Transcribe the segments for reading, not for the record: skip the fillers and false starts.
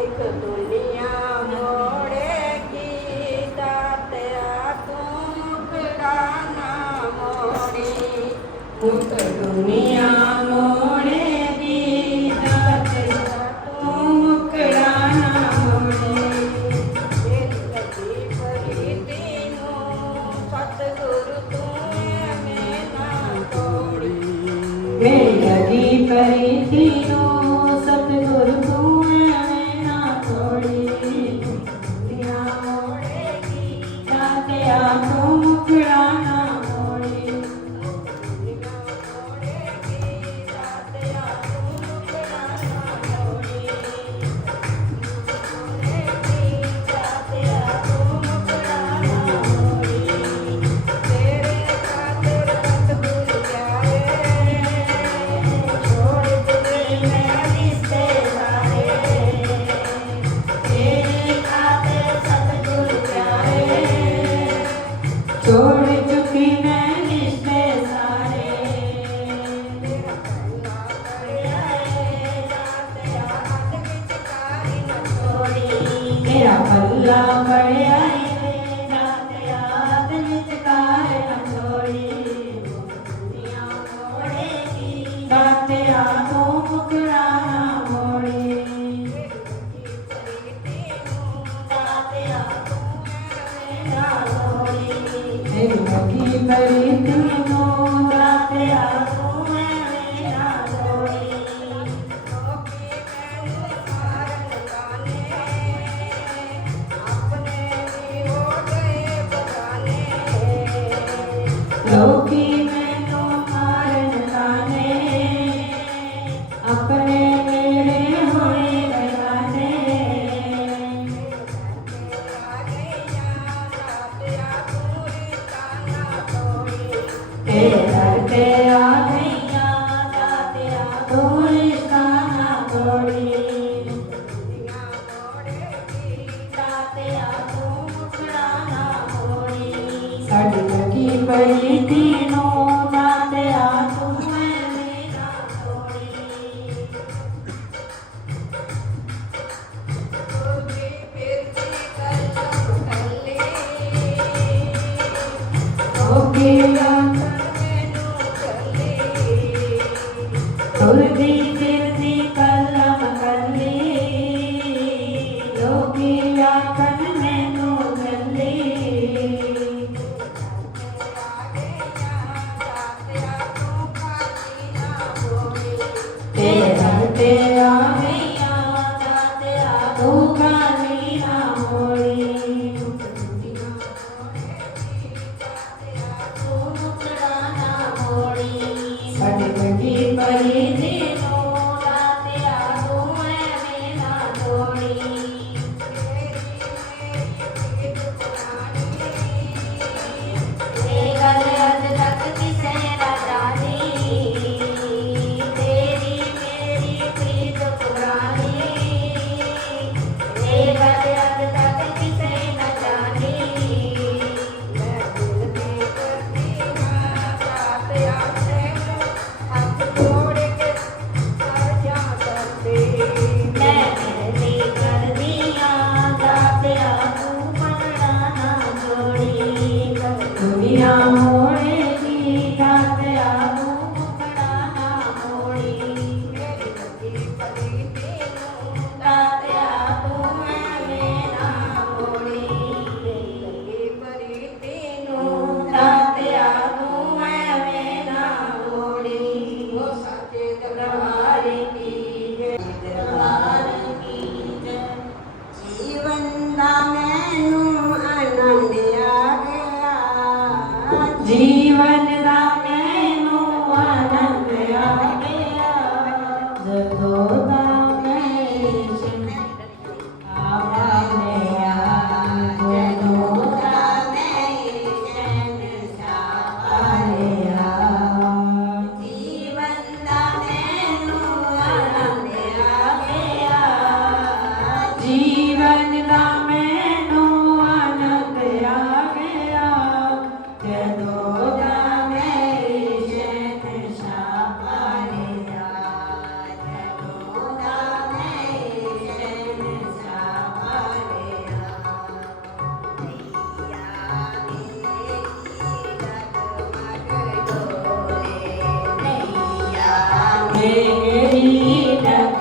एक दुनिया मोड़ेगी दातिया तू मुखड़ा ना मोड़ी। मुख दुनिया मोड़ेगी दातिया तू मुखड़ा ना मोड़ी। तेरी लगी प्रीति नूं सतगुरु तू एवें ना तोड़ी। मेरी लगी प्रीति नूं सतगुरु तू एवें ना तोड़ी। दुनिया मोड़ेगी दातिया तू मुखड़ा ना मोड़ी। दुनिया मोड़ेगी दातिया तू मुखड़ा ना मोड़ी। मोड़ेगी दातिया तू मुखड़ा ना मोड़ी। तेरे खातिर सतगुरु प्यारे छोड़ चुके मैं रिश्ते सारे। तेरे खातिर सतगुरु प्यारे छोड़ चुकी मैं रिश्ते सारे। तेरा पल्ला पड़िया है दातिया हथ विचकारी न छोड़ी। तेरा पल्ला पड़िया है दातिया हथ विचकारी न छोड़ी। दुनिया मोड़ेगी दातिया तू मुखड़ा ना मोड़ी। दातिया तू एवें ना तोड़ी। तेरी लगी प्रीति नूं दातिया तू एवें ना तोड़ी। लोकी मैनूं मारन ताने अपने भी हो गए बगाने। लोकी मैनूं मारन ताने अपने मेरे होए बगाने। तेरे दर पे आ गईया दातिया तू रिश्ता ना तोड़ी। दुनिया मोड़ेगी दातिया तू मुखड़ा ना मोड़ी। साडी लगी प्रीति नूं दातिया तू एवें ना तोड़ी। तुरदी फिरदी कलम कली लोकी आखन मैनूं चली। तुरदी फिरदी कलम कली लोकी आखन मैनूं चली। तेरे दर पे आ गईया दातिया तू खाली ना मोड़ी। दुनिया मोड़ेगी दातिया तू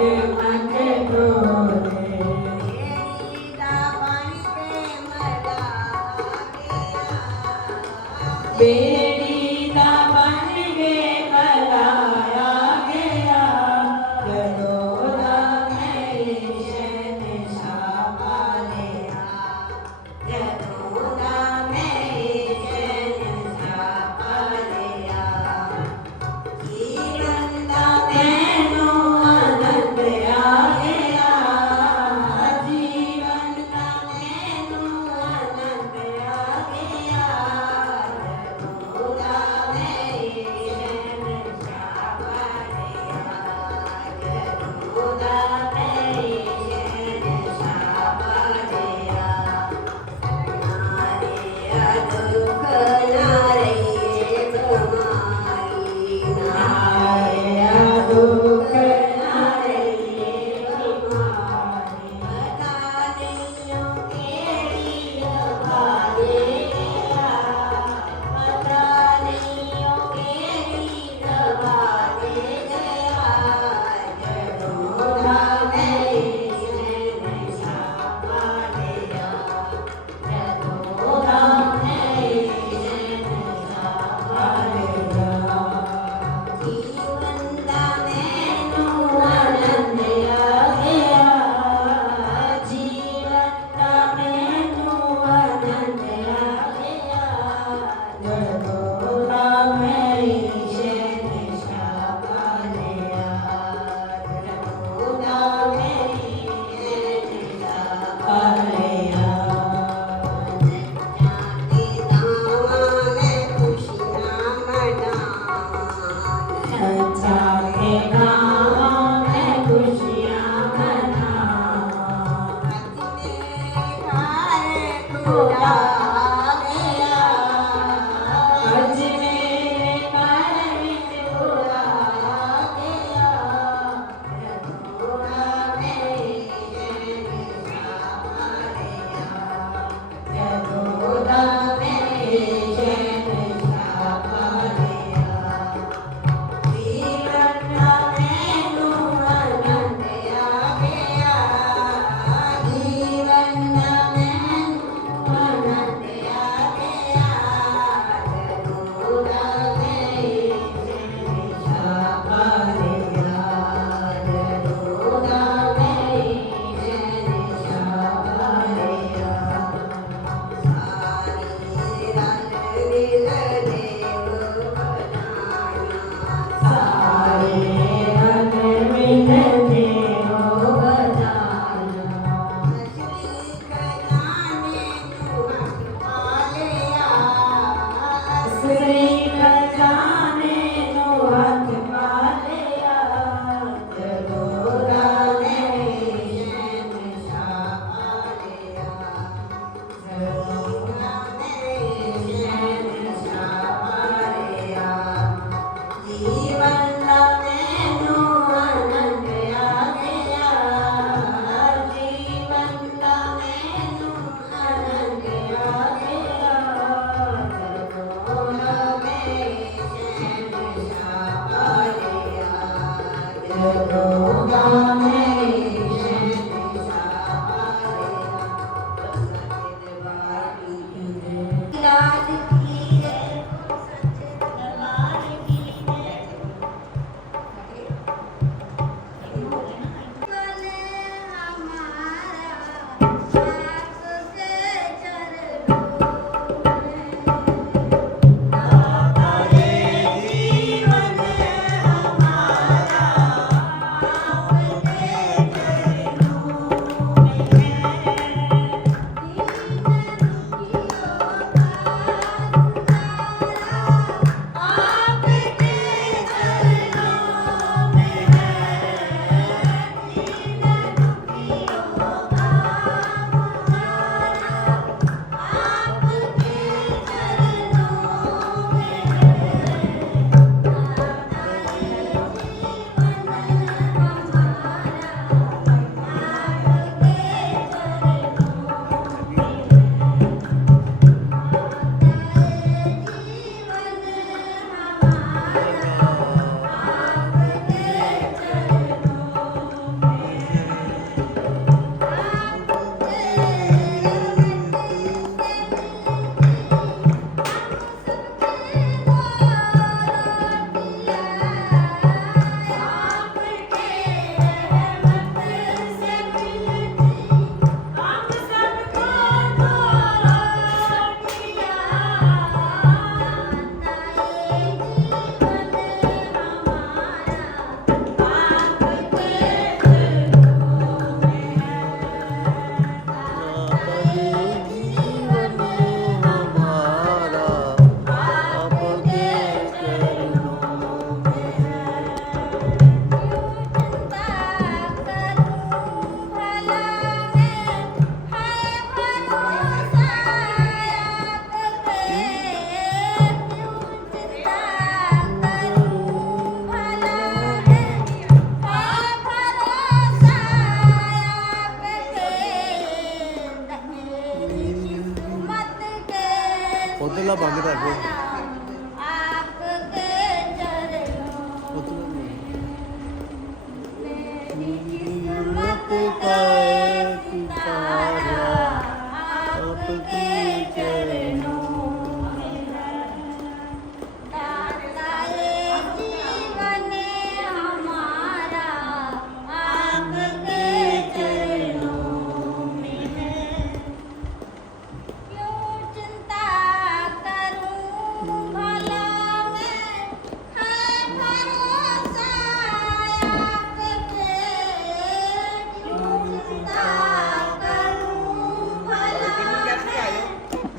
जगमग डोले। बेड़ी दा बन के मलाया गया, यशोदा मेरी शहंशाह पालिया, यशोदा मेरी शहंशाह पालिया। जीवन दा मैनू आनंद आ गया, जीवन दा मैनू आनंद आ गया। ਚੁੱਲ੍ਹਾ ਬੰਦ ਕਰ ਦਿਓ। आपके चरणों मेरी किस्मत का एक तारा आपके चरणों में है। दाता ये जीवन हमारा आपके चरणों में है। क्यों चिंता करूं भला मैं, है भरोसा आपके। क्यों चिंता करूं भला मैं,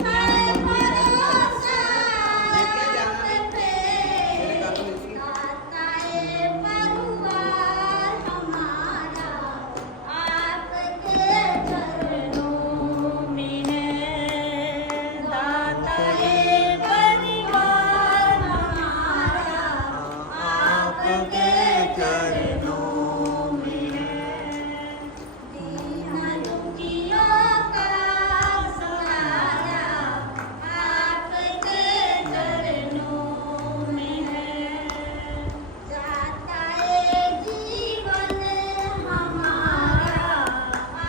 है भरोसा आपके। दाता ये परिवार हमारा आपके चरणों में है। दाता ये परिवार हमारा आपके चरणों में है। दीन दुखियों का सहारा आपके चरणों में है। जाता ये जीवन हमारा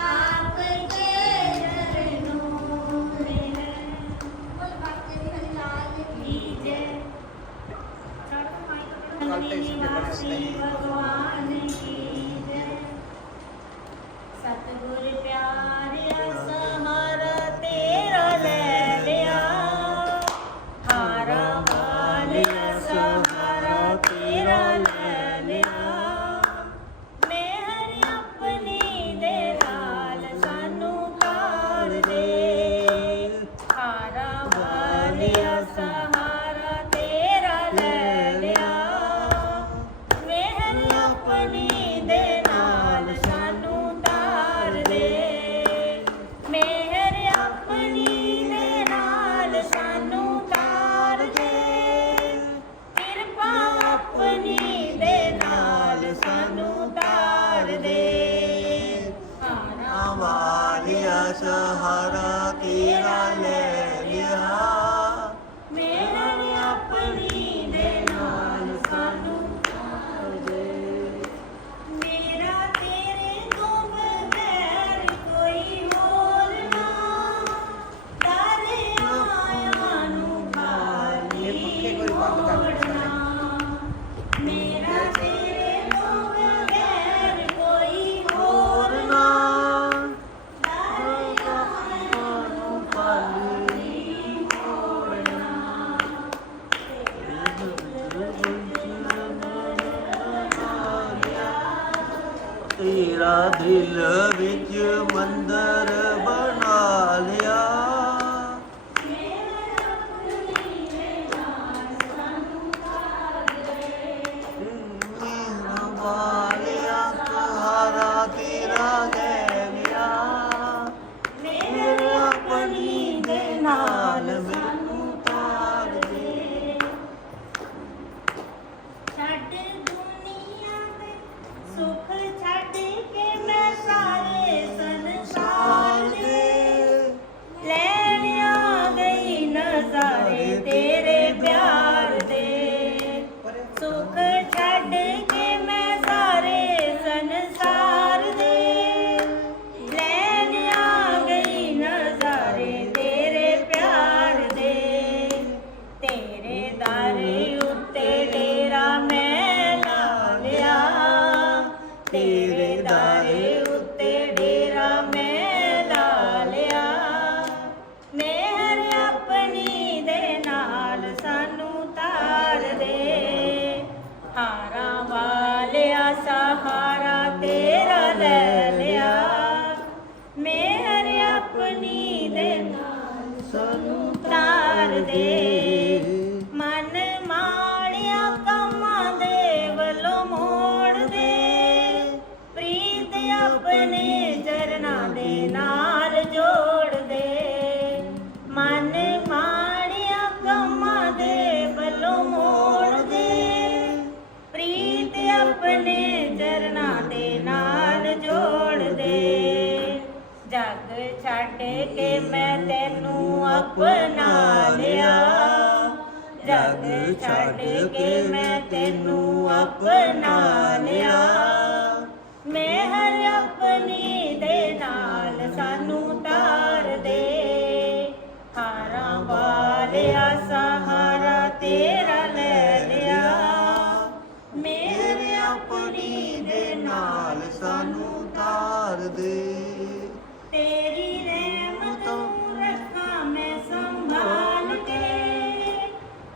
आपके चरणों में है। बोल बातें हरिलाल की जय। निवासी भगवान की जय। सतगुर प्यारे सहारा तेरा ले लिया, हारा वालिया सहारा तेरा ले लिया। मेहर अपनी दे नाल सानू तार दे, हारा वालिया सहारा तेरा ले लिया। मेहर अपनी दे नाल सानू तार दे, मेहर अपनी दे नाल सानू तार दे। किरपा अपनी दे नाल सानू तार दे। हारा वालिया सहारा तेरा ले लिया, मेहर अपनी दे नाल सानू तार दे। मेरा तेरे तो बगैर कोई होर ना, तारे आया नू खाली मोड़ना। मेरा तेरे तो बगैर कोई होर ना, तारे आया नू खाली मोड़ना। तेरा दिल विच मंदिर बना लिया, मेरा वालिया सहारा तेरा ले लिया। मेरे अपनी दे नाल मैनू तार दे। छੱਡ ਦੁਨੀਆ ਦੇ ਸੁਖ ਛੱਡ ਕੇ ਮੈਂ ਸਾਰੇ ਸੰਸਾਰ ਦੇ ਲੈਣ ਆ ਗਈ ਨਜ਼ਾਰੇ ਤੇਰੇ ਪਿਆਰ ਦੇ। ਸੁਖ ਛੱਡ ਕੇ ਮੈਂ ਸਾਰੇ ਸੰਸਾਰ ਦੇ ਲੈਣ ਆ ਗਈ ਨਜ਼ਾਰੇ ਤੇਰੇ ਪਿਆਰ ਦੇ। ਤੇਰੇ ਦਰ ਉੱਤੇ ਡੇਰਾ ਮੈਂ ਲਾ ਲਿਆ, ਤੇਰੇ ਦਰ ਉੱਤੇ ਡੇਰਾ ਮੈਂ ਲਾ ਲਿਆ। ਮੇਹਰ ਆਪਣੀ ਦੇ ਨਾਲ ਸਾਨੂੰ ਤਾਰ ਦੇ, ਹਾਰਾ ਵਾਲਿਆ ਸਹਾਰਾ ਤੇਰਾ ਲੈ ਲਿਆ। ਮੇਹਰ ਆਪਣੀ ਦੇ ਨਾਲ ਸਾਨੂੰ ਤਾਰ ਦੇ। ਮਨ ਮਾੜਿਆ ਕੰਮਾਂ ਦੇ ਵੱਲੋਂ ਮੋੜ ਦੇ, ਪ੍ਰੀਤ ਆਪਣੇ ਚਰਨਾਂ ਦੇ ਨਾਲ ਜੋੜ ਦੇ। ਮਨ ਮਾੜਿਆ ਕੰਮਾਂ ਦੇ ਵੱਲੋਂ ਮੋੜ ਦੇ, ਪ੍ਰੀਤ ਆਪਣੇ ਚਰਨਾਂ ਦੇ ਨਾਲ ਜੋੜ ਦੇ। ਜਗ ਛੱਡ ਕੇ ਮੈਂ ਤੈਨੂੰ ਆਪਣਾ ਲਿਆ ਜਗ ਛੱਡ ਕੇ ਮੈਂ ਤੈਨੂੰ ਆਪਣਾ ਲਿਆ ਮਿਹਰ ਆਪਣੀ ਦੇ ਨਾਲ ਸਾਨੂੰ ਤਾਰ ਦੇ ਹਾਰਾਂ ਵਾਲਿਆ ਸਹਾਰਾ ਤੇਰਾ ਲੈ ਲਿਆ ਮਿਹਰ ਆਪਣੀ ਦੇ ਨਾਲ ਸਾਨੂੰ ਤਾਰ ਦੇ ਤੇਰੀ ਰਹਿਮਤ ਨੂੰ ਰੱਖਾਂ ਮੈਂ ਸੰਭਾਲ ਕੇ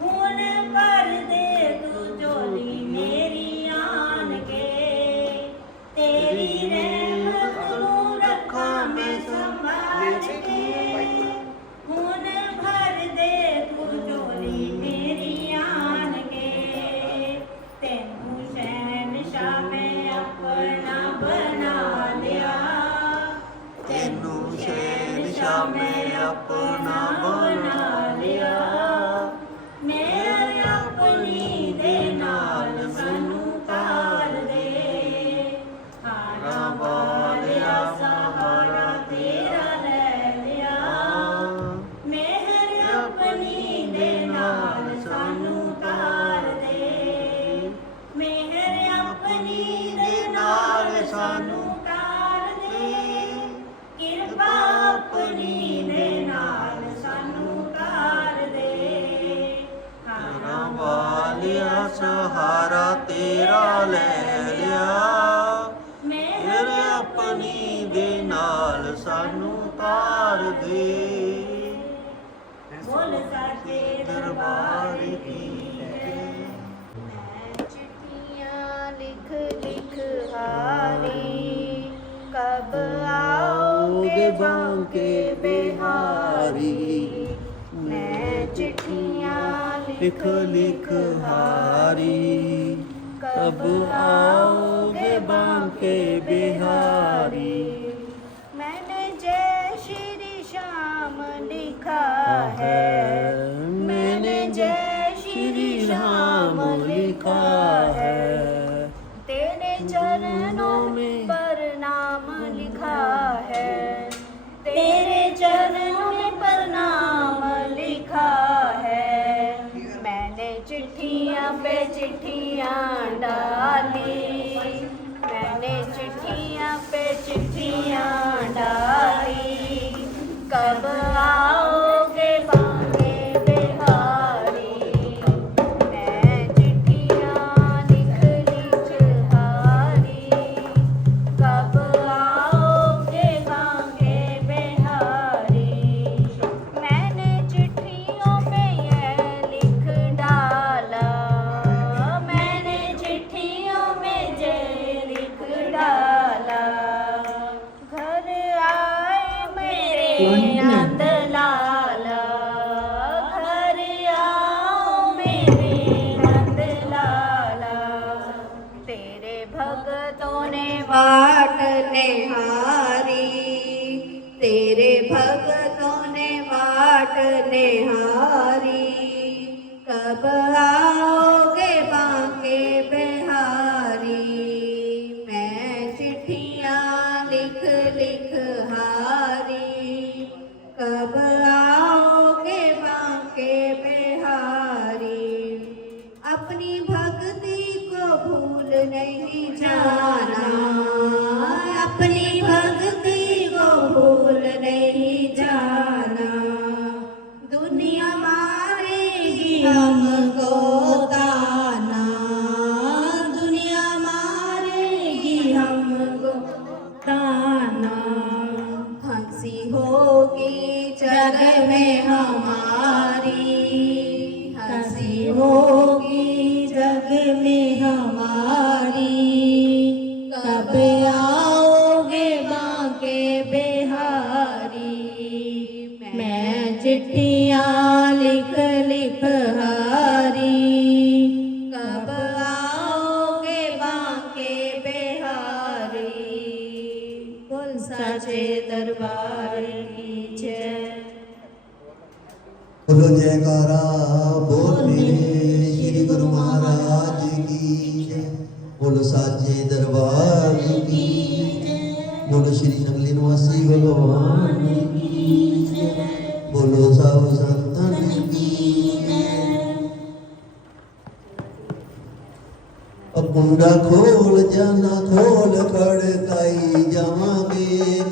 ਹੁਣ ਭਰ ਦੇ ਤੂੰ ਝੋਲੀ ਮੇਰੀ ਆਣ ਕੇ ਤੇਰੀ ਰਹਿਮਤ ਨੂੰ ਰੱਖਾਂ ਮੈਂ ਸੰਭਾਲ ਕੇ ਹੁਣ ਭਰ ਦੇ ਤੂੰ ਝੋਲੀ ਮੇਰੀ ਆਣ ਕੇ ਤੈਨੂੰ ਸ਼ਹਿਨਸ਼ਾਹ ਮੈਂ ਆਪਣਾ ਬਣਾ ਲਿਆ ਤੈਨੂੰ ਸ਼ਹਿਨਸ਼ਾਹ ਮੈਂ ਆਪਣਾ ਬਣਾ ਲਿਆ ਮੈਂ ਆਪਣੀ ਦੇ ਨਾਲ ਸਾਨੂੰ ਤਾਰ ਦੇ ਹਾਰਾਂ ਵਾਲਿਆ ਸਹਾਰਾ ਤੇਰਾ ਲੈ ਲਿਆ ਮਿਹਰ ਆਪਣੀ ਦੇ ਨਾਲ ਸਾਨੂੰ ਤਾਰ ਦੇ ਮਿਹਰ ਆਪਣੀ ਦੇ ਨਾਲ ਸਾਨੂੰ ਤਾਰ ਦੇ ਕਿਰਪਾ ਆਪਣੀ ਦੇ ਨਾਲ ਸਾਨੂੰ ਤਾਰ ਦੇ ਹਾਰਾਂ ਵਾਲਿਆ ਸਹਾਰਾ ਤੇਰਾ ਲੈ ਲਿਆ ਮਿਹਰ ਫਿਰ ਆਪਣੀ ਦੇ ਨਾਲ ਸਾਨੂੰ ਤਾਰ ਦੇ ਬੋਲ ਸਾਚੇ ਦਰਬਾਰ ਕੀ मैं चिट्ठियाँ लिख लिख हारी कब आओगे बांके बिहारी मैं चिट्ठियाँ लिख लिख हारी कब आओगे बांके बिहारी मैंने जय श्री श्याम लिखा है मैंने जय श्री श्याम लिखा है तेरे चरणों में प्रणाम लिखा है तेरे चरणों में प्रणाम लिखा है मैंने चिट्ठियाँ पे चिट्ठियाँ डाली मैंने चिट्ठियाँ पे चिट्ठियाँ डाली कब आओगे बांके बिहारी मैं चिट्ठियाँ लिख लिख हारी कब आओगे बांके बिहारी मैंने चिट्ठियों में ये लिख डाला मैंने चिट्ठियों में जे लिख डाला घर आए मेरे नंद लाला घर आओ मेरे नंद लाला तेरे भगतों ने बाट निहारी तेरे भगतों ने बाट निहारी कब आओगे बांके बिहारी मैं चिट्ठियाँ लिख लिख हारी कब आओगे बांके बिहारी अपनी भक्ति को भूल नहीं जाना अपनी भक्ति को भूल नहीं जाना दुनिया मारेगी हमको ताना दुनिया मारेगी हमको ताना हंसी होगी जग में हमारी हंसी होगी जग में हमारी कब आओगे बांके बिहारी मैं चिट्ठियाँ लिख लिख हारी कब आओगे बांके बिहारी बोल साचे दरबार की जय बोलो जयकारा बोल मेरे श्री गुरु महाराज की जय बोलो साचे दरबार की जय बोलो श्री जंगली निवासी भगवान की जय। बोलो सब संतन की कुंडा खोल जाना खोल खड़काई जावांगे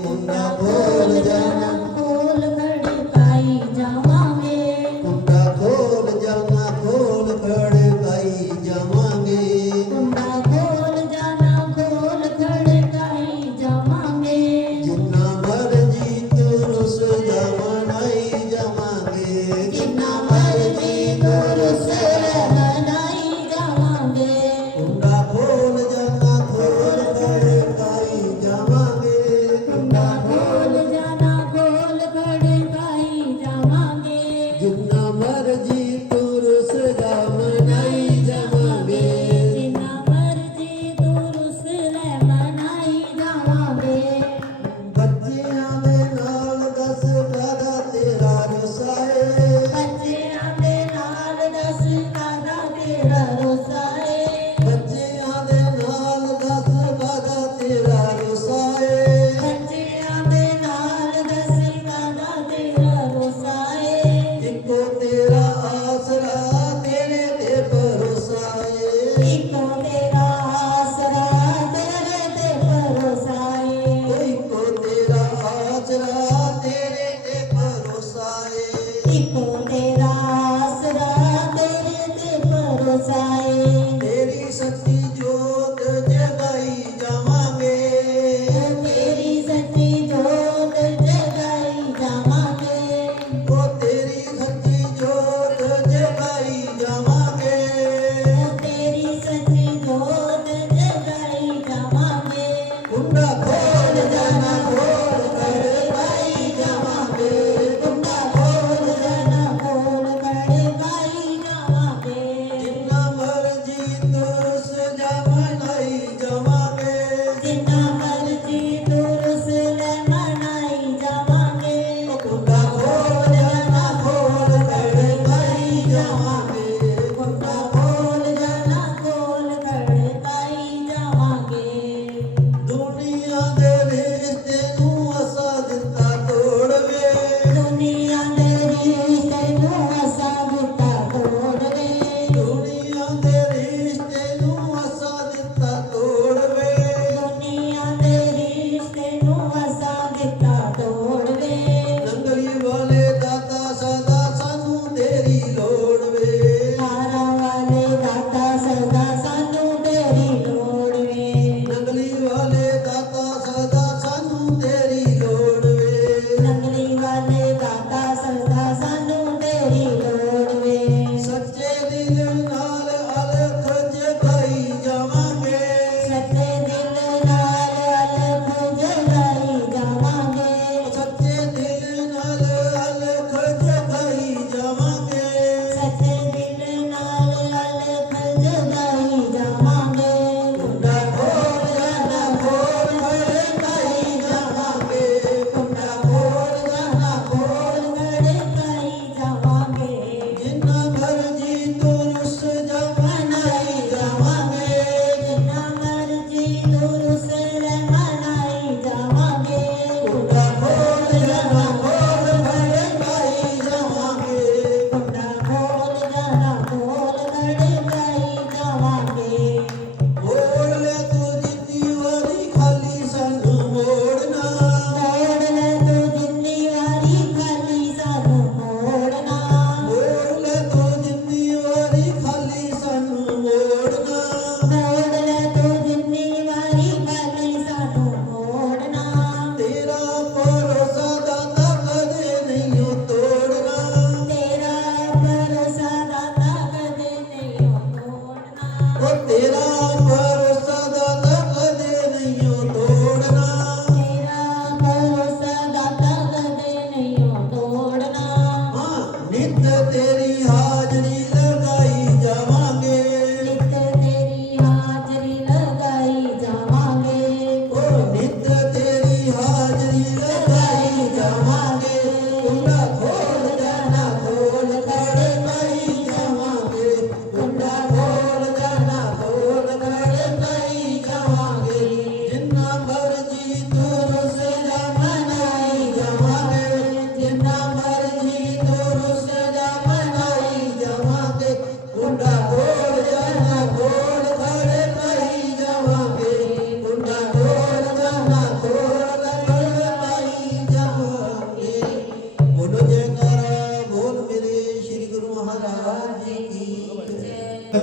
कुंडा खोल जाना खोल खड़काई जावांगे। कुंडा खोल जाना खोल खड़काई जावांगे कुंडा खोल जाना खोल खड़काई जावांगे। जिन्ना मर्जी तुरस जमनाई जावांगे जिन्ना मर्जी दुरुस मनाई जावांगे। कुंडा खोल जाना खोल खड़काई जावांगे कुंडा खोल जाना खोल खड़काई जावांगे। जिन्ना मर्जी तुरस जमनाई जावांगे जिन्ना मर्जी दुरुस मनाई जावांगे। ਬੱਚਿਆਂ ਦੇ ਨਾਲ ਦਸ ਕਾਦਾ ਤੇਰਾ ਰਸਾਏ ਬੱਚਿਆਂ ਦੇ ਨਾਲ ਦਸ ਕਾਦਾ ਤੇਰਾ ਰੋਸਾਏ। ਬੱਚਿਆਂ ਦੇ ਨਾਲ ਦਸ ਕਾਦਾ ਤੇਰਾ ਰਸਾਏ ਬੱਚਿਆਂ ਦੇ ਨਾਲ ਦਸ ਕਾਦਾ ਤੇਰਾ ਰੋਸਾਏ। ਇੱਕੋ ਤੇਰਾ ਆਸਰਾ ਤੇਰੇ ਤੇ ਭਰੋਸਾਏ ਇੱਕੋ ਤੇਰਾ ਆਸਰਾ ਤੇਰੇ ਤੇ ਭਰੋਸਾਏ। ਇੱਕੋ ਤੇਰਾ ਆਸਰਾ ਤੇਰੇ ਤੇ ਭਰੋਸਾਏ ਇੱਕੋ ਤੇਰਾ ਆਸਰਾ ਤੇਰੇ ਤੇ ਭਰੋਸਾਏ। ਤੇਰੀ ਸੱਚੀ ਜੋਤ ਜਗਾਈ ਜਾਵਾਂਗੇ ਤੇਰੀ ਸੱਚੀ ਜੋਤ ਜਗਾਈ ਜਾਵਾਂਗੇ। ਉਹ ਤੇਰੀ ਸੱਚੀ ਜੋਤ ਜਗਾਈ ਜਾਵਾਂਗੇ ਤੇਰੀ ਸੱਚੀ ਜੋਤ ਜਗਾਈ ਜਾਵਾਂਗੇ। ਕੁੰਡਾ ਖੋਲ ਜਾਣਾ ਖੋਲ ਖੜਕਾਈ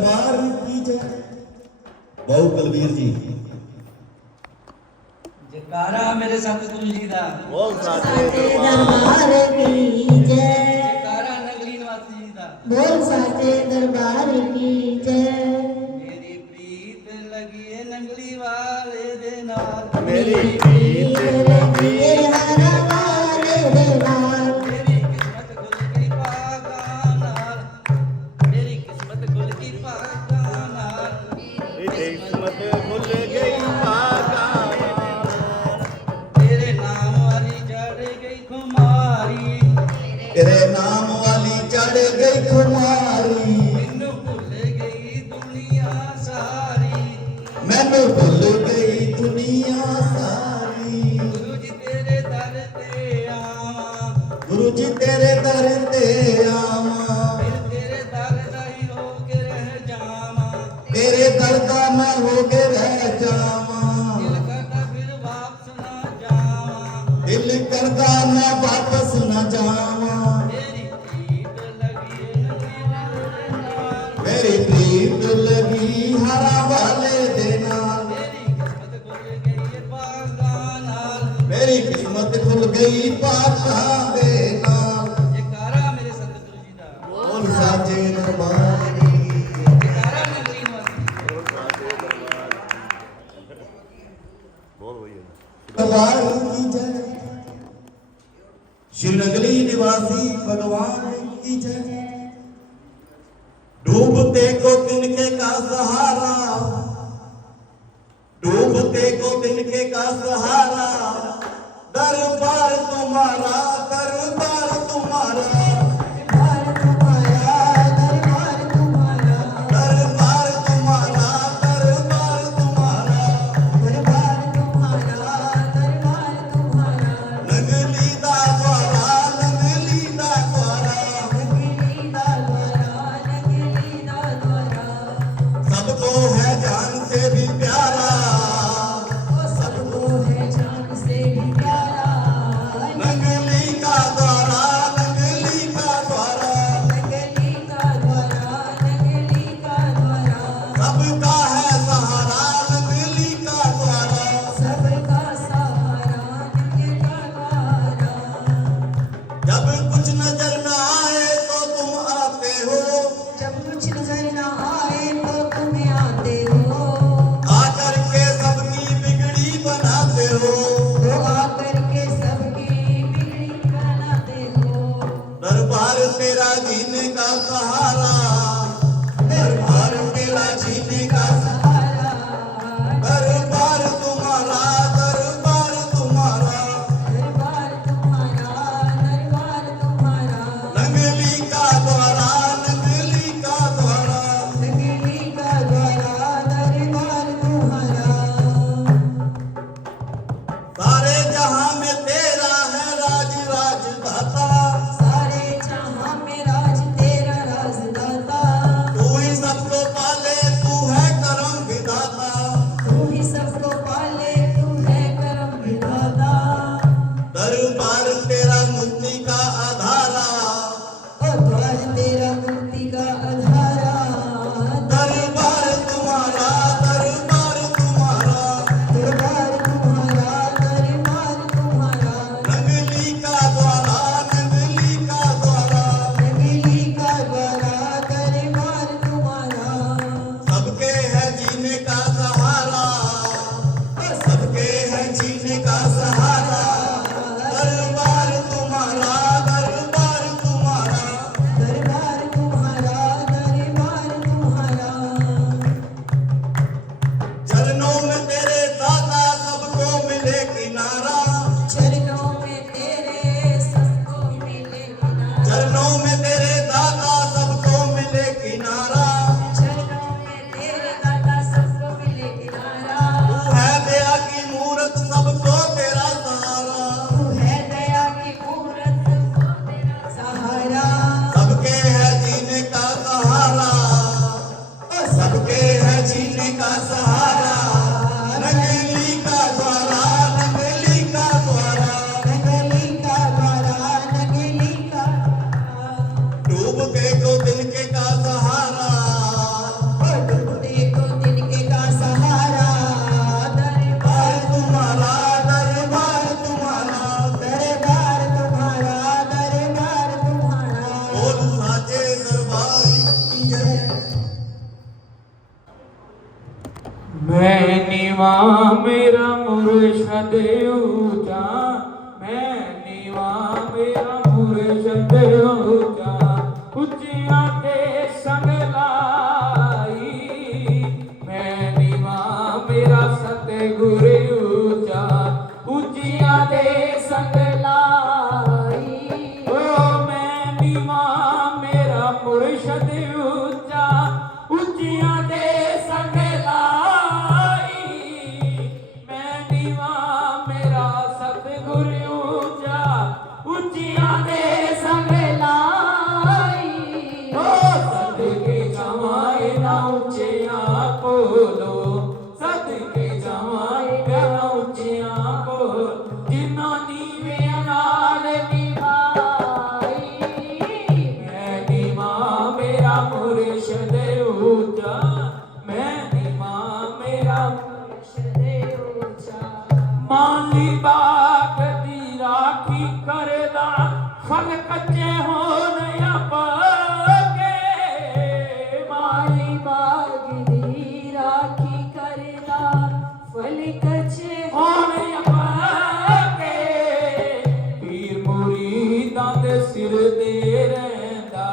दरबार की जय। बहु कुलवीर जी जयकारा मेरे सतगुरु जी दा। बोल साचे दरबार की जय। जयकारा नगरी निवासी जी दा। बोल साचे दरबार की जय। मेरी प्रीत लगी है नंगली वाले दे नाल। मेरी प्रीत लगी ये हरा वाले दे नाल। मेरी किस्मत खुल गई पागा नाल। मेरी किस्मत खुल गई पागा नाल। किस्मत खुल गई पागा तेरे नाम वाली चढ़ गई खुमारी। तेरे नाम वाली चढ़ गई खुमारी। मैनू भुल गई दुनिया सारी। मैनू भुल गई दुनिया सारी। गुरु जी तेरे दर ते आवा। गुरु जी तेरे दर ते आवा। फिर तेरे दर दा ही हो के रह जावा। तेरे दर का मैं हो के रह जावा। दिल करता फिर वापस ना जावा। दिल करता मैं वापस न जावा। मेरी प्रीत लगी है नंगली वाले दे नाल। मेरी प्रीत लगी हरा वाले दे नाल। मेरी किस्मत खुल गई है पागा मेरी किस्मत खुल गई पागा नाल। दे नाल। जयकारा मेरे सतगुरु जी दा। बोल साचे दरबार की जयकारा नगरी निवासी। दरबार की जय। श्रीनगरी निवासी भगवान की जय। डूबते को तिनके का सहारा। डूबते को तिनके का सहारा। दरबार तुम्हारा दरबार तुम्हारा। दरबार तुम्हारा दरबार तुम्हारा। दरबार तुम्हारा दरबार तुम्हारा। दरबार तुम्हारा दरबार तुम्हारा। नगली दा द्वारा नगली दा द्वारा। नगली दा द्वारा नगली दा द्वारा। सबको है जान से भी प्यारा। सबको है जान से भी प्यारा। नगली का द्वारा नगली का द्वारा। नगली का द्वारा नगली का द्वारा। सबका है सहारा नगली का द्वारा। सबका सहारा नगली का द्वारा। जब कुछ नजर न आए तो तुम आते हो। जब कुछ नजर न आए तो तुम आते हो। आकर के सबकी बिगड़ी बनाते हो। तो आकर के सबकी बिगड़ी बनाते हो। दरबार तेरा जीने का सहारा। दरबार तेरा जीने का सहारा। दरबार तुम्हारा दरबार तुम्हारा। दरबार तुम्हारा दरबार तुम्हारा। नगली का द्वारा नगली का द्वारा। नगली का द्वारा दरबार तुम्हारा। सारे जहां में तेरा है राज राजदाता। सारे जहां में राज तेरा राजदाता। तू ही सबको पाले तू है करम विधाता। तू ही सबको पाले तू है करम विधाता। दरबार तेरा मुक्ति का आधारा। ओ द्वार तेरा मुक्ति का आधारा। दरबार तुम्हारा दरबार तुम्हारा। दरबार तुम्हारा दरबार तुम्हारा। नगली का द्वारा नगली का द्वारा। नगली का द्वारा दरबार तुम्हारा। सबके है जीने का सहारा। सबके है जीने का सहारा। दरबार तुम्हारा दरबार मुर्शद ऊंचा मैं नीवा मेरा मुर्शद ऊंचा ਉੱਚੀਆਂ ਤੇ ਸੰਗ ਲਾਈ ਮੈਂ ਨੀਵਾ ਮੇਰਾ ਸਤਿਗੁਰ ਉੱਚਾ ਉੱਚੀਆਂ ਤੇ ਸੰਗ ਲਾਈ ਓ ਮੈਂ ਨੀਵਾ ਮੇਰਾ ਮੁਰਸ਼ਦ ਉੱਚਾ ਉੱਚੀਆਂ ਤੇ ਸੰਗ ਲਾਈ ਮੈਂ ਨੀਵਾ ਮੇਰਾ ਸਤਿਗੁਰ ਉੱਚਾ ਉੱਚੀਆਂ ਤੇ ਸੰਗ ਲਾਈ ਸਦਕੇ ਜਾਵਾਂ ਨਾ ਉੱਚਿਆਂ ਕੋਲੋਂ ਸਦਕੇ ਜਾਵਾਂ ਨਾ ਉੱਚਿਆਂ ਕੋਲ ਜਿਨ੍ਹਾਂ ਨੀਵਿਆਂ ਨਾਲ ਨਿਭਾਈ ਮੈਂ ਨੀਵਾਂ ਮੇਰਾ ਮੁਰਸ਼ਦ ਉੱਚਾ ਮੈਂ ਨੀਵਾਂ ਮੇਰਾ ਮੁਰਸ਼ਦ ਉੱਚਾ ਮਾਲੀ ਬਾਗ ਦੀ ਰਾਖੀ ਕਰਦਾ ਫਲ ਕੱਚੇ ਹੋਣ ਆਪਕੇ ਮਾਲੀ ਬਾਗ ਦੀ ਰਾਖੀ ਕਰਦਾ ਫਲ ਕੱਚੇ ਹੋਣ ਆਪਕੇ ਪੀਰ ਮੁਰੀਦਾਂ ਦੇ ਸਿਰ ਤੇ ਰਹਿੰਦਾ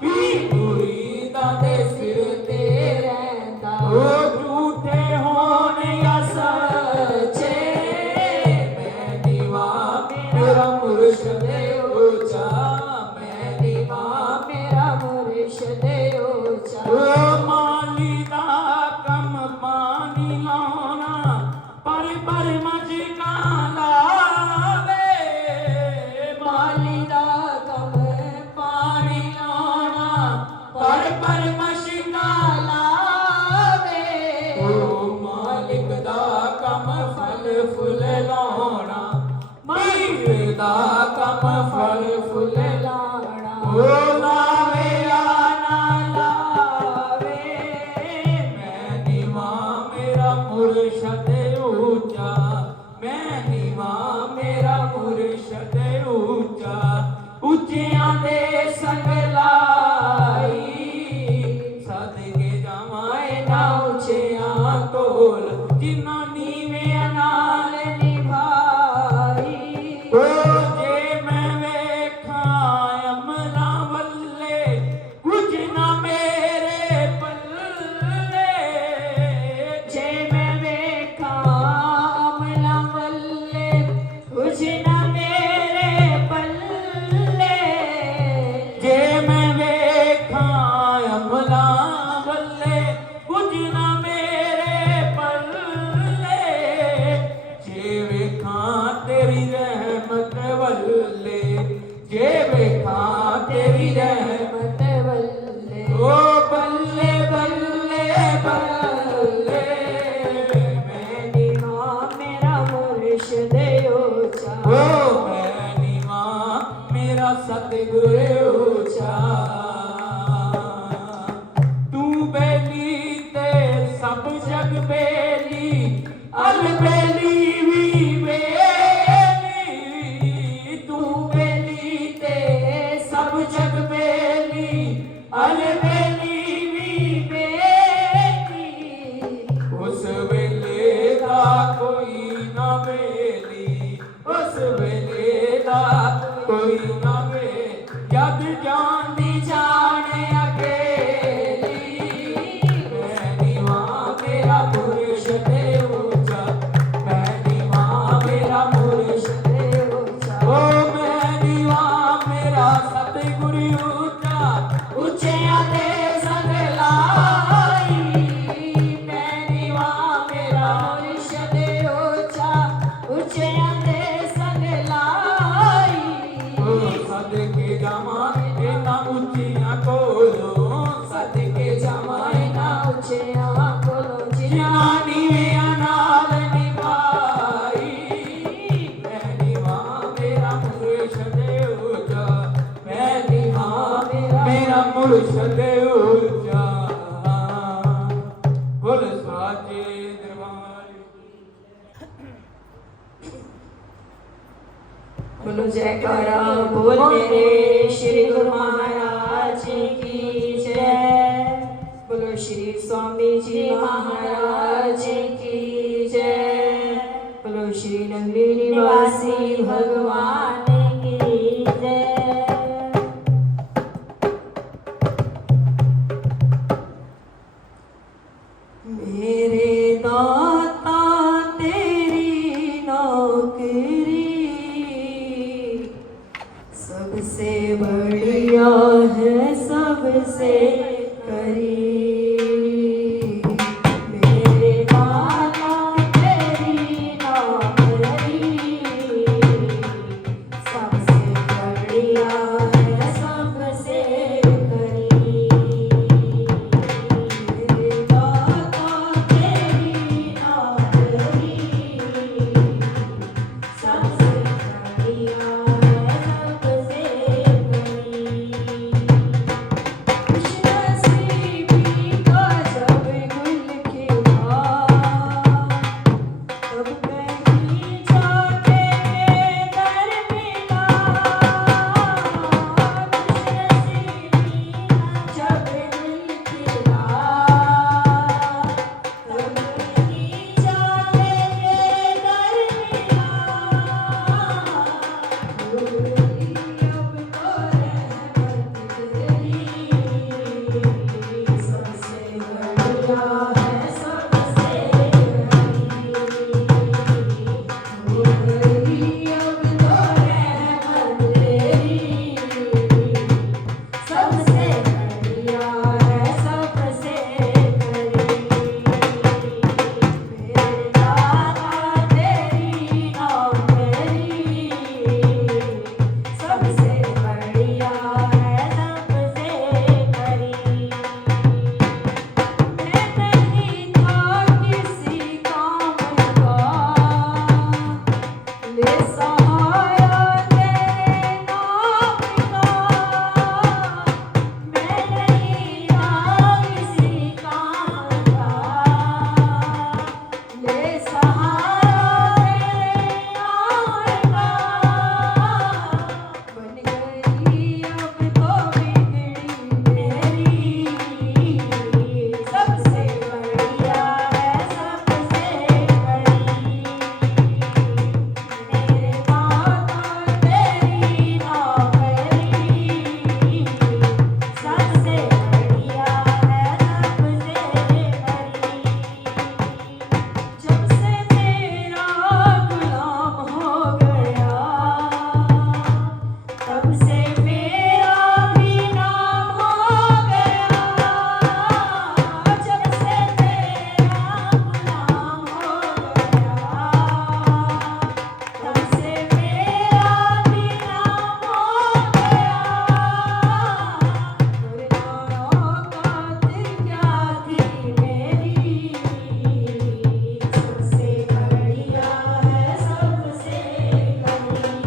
ਪੀਰ ਮੁਰੀਦਾਂ ਦੇ ਸਿਰ ਤੇ ਰਹਿੰਦਾ ਉਹ ਝੂਠੇ ਹੋਣ ਜਾਂ ਸੱਚੇ ਮੈਂ ਨੀਵਾ ਮੇਰਾ ਮੁਰਸ਼ਦ ਉੱਚਾ ਮੈਂ ਨੀਵਾ ਮੇਰਾ ਮੁਰਸ਼ਦ ਉੱਚਾ ਓ ਮਾਲੀ ਦਾ ਕੰਮ ਪਾਣੀ ਲਾਉਣਾ ਪਰ ਮਸ਼ਕਾਂ ਲਾਵੇ ਮਾਲੀ ਦਾ ਕੰਮ ਪਾਣੀ ਲਾਉਣਾ ਪਰ ਮਸ਼ਕਾਂ ਲਾਵੇ ਓ ਮਾਲਿਕ ਦਾ ਕੰਮ ਫਲ ਫੁੱਲ ਲਾਉਣਾ ਮਾਲਿਕ ਦਾ ਕੰਮ ਫਲ ਫੁੱਲ ਲਾਉਣਾ ਓ ਲਾਵੇ ਆ ਨਾ ਲਾਵੇ ਮੈਂ ਨੀਵਾ ਮੇਰਾ ਮੁਰਸ਼ਦ ਉੱਚਾ ਮੈਂ ਨੀਵਾ ਮੇਰਾ ਮੁਰਸ਼ਦ ਉੱਚਾ ਉੱਚਿਆਂ ਦੇ ਸੰਗ ਲਾਈ ਸਦਕੇ ਜਾਵਾਂ ਨਾ ਉੱਚਿਆਂ ਕੋਲ ਜਿਨ੍ਹਾਂ ਨੀਵਿਆਂ ਨਾਲ ਨਿਭਾਈ ਓ ਜੇ ਮੈਂ ਵੇਖਾਂ ਅਮਲਾਂ ਵੱਲੇ ਕੁਝ ਨਾ ਮੇਰੇ ਪੱਲੇ ਜੇ ਮੈਂ ਵੇਖਾਂ ਅਮਲਾਂ ਵੱਲੇ ਕੁਝ ਨਾ ਮੇਰੇ ਪੱਲੇ ਜੇ ਮੈਂ ਵੇਖਾਂ ਅਮਲਾਂ ਵੱਲੇ ਕੁਝ ਨਾ ਮੇਰੇ ਪੱਲੇ ਜੇ ਵੇਖਾਂ ਤੇਰੀ ਰਹਿਮਤ ਵੱਲੇ ਜੇ ਵੇਖਾਂ ਤੇਰੀ ਰਹਿਮਤ ਵੱਲੇ ਓ ਬੱਲੇ ਬੱਲੇ ਬੱਲੇ ਮੈਂ ਨੀਵਾ ਮੇਰਾ ਮੁਰਸ਼ਦ ਉੱਚਾ ਓ ਮੈਂ ਨੀਵਾ ਮੇਰਾ ਸਤਿਗੁਰ ਉੱਚਾ ਤੂੰ ਬੇਲੀ ਤੇ ਸਭ ਜਗ ਬੇਲੀ ਅਲਬੇਲੀ ਵੀ ਬੇਲੀ ਤੂੰ ਬੇਲੀ ਤੇ ਸਭ ਜਗ ਬੇਲੀ ਅਲਬੇਲੀ ਵੀ ਬੇਲੀ ਉਸ ਵੇਲੇ ਦਾ ਕੋਈ ਨਾ ਬੇਲੀ ਉਸ ਵੇਲੇ ਦਾ ਕੋਈ ਨਾ ਵੇ ਜਦ ਜਾਨ ਦੀ ਜਾਨ ਅਕੇਲੀ ਮੈਂ ਨੀਵਾ ਮੇਰਾ ਮੁਰਸ਼ਦ ਉੱਚਾ ਮੈਂ ਨੀਵਾ ਮੇਰਾ ਮੁਰਸ਼ਦ ਉੱਚਾ ਓ ਮੈਂ ਨੀਵਾ ਮੇਰਾ ਸਤਿਗੁਰ ਉੱਚਾ ਉੱਚਿਆਂ ਤੇ ਸੰਗ ਲਾਈ ਮੈਂ ਨੀਵਾ ਮੇਰਾ ਮੁਰਸ਼ਦ ਉੱਚਾ ਉੱਚਿਆਂ ਤੇ ਸੰਗ ਲਾਈ ਸਦਕੇ ਜਾਵਾਂ ਇਹਨਾਂ ਉੱਚੀਆਂ ਕੋਲੋਂ ਸਦਕੇ ਜਾਵਾਂ ਇਹਨਾਂ ਉੱਚੀਆਂ ਕੋਲੋਂ ਜਿਨ੍ਹਾਂ ਨੀਵਿਆਂ ਨਾਲ ਨਿਭਾਈ ਮੈਂ ਨੀਵਾ ਮੇਰਾ ਮੁਰਸ਼ਦ ਉੱਚਾ ਮੈਂ ਨੀਵਾ ਮੇਰਾ ਮੁਰਸ਼ਦ ਉੱਚਾ ਬੋਲ ਸਾਚੇ ਦਰਬਾਰ बोलो जयकारा बोल मेरे श्री गुरु महाराज की जय। बोलो श्री स्वामी जी महाराज की जय। बोलो श्री निवासी भगवान की जय। मेरे दाता तेरी नौकरी सबसे बढ़िया है सबसे करीब। मेरे दाता तेरी नौकरी सबसे बढ़िया है सबसे करीब। मेरे दाता तेरी नौकरी सबसे बढ़िया है सबसे करीब। खुशनसीबी का जब गुल खिला तब कहीं जाके दर मिला। खुशनसीबी का जब गुल खिला तब कहीं जाके दर मिला। गोरी अब तो रहमत तेरी सबसे बढ़िया है सबसे करीब। गोरी अब तो रहमत तेरी सबसे बढ़िया है सबसे करीब। मेरे दाता तेरी नौकरी सबसे बढ़िया है सबसे करीब। मैं नहीं था किसी काम का ले सहारा तेरे नाम का। मैं नहीं था किसी काम का ले सहारा तेरे नाम का। बन गई अब तो बिगड़ी मेरी सबसे बढ़िया है सबसे करीब। मेरे दाता तेरी नौकरी सबसे बढ़िया है सबसे करीब। जब से मेरा गुलाम हो गया तब से मेरा भी नाम हो गया। जब से मेरा गुलाम हो गया तब से मेरा भी नाम हो गया। औकात क्या थी मेरी सबसे बढ़िया है सबसे करीब।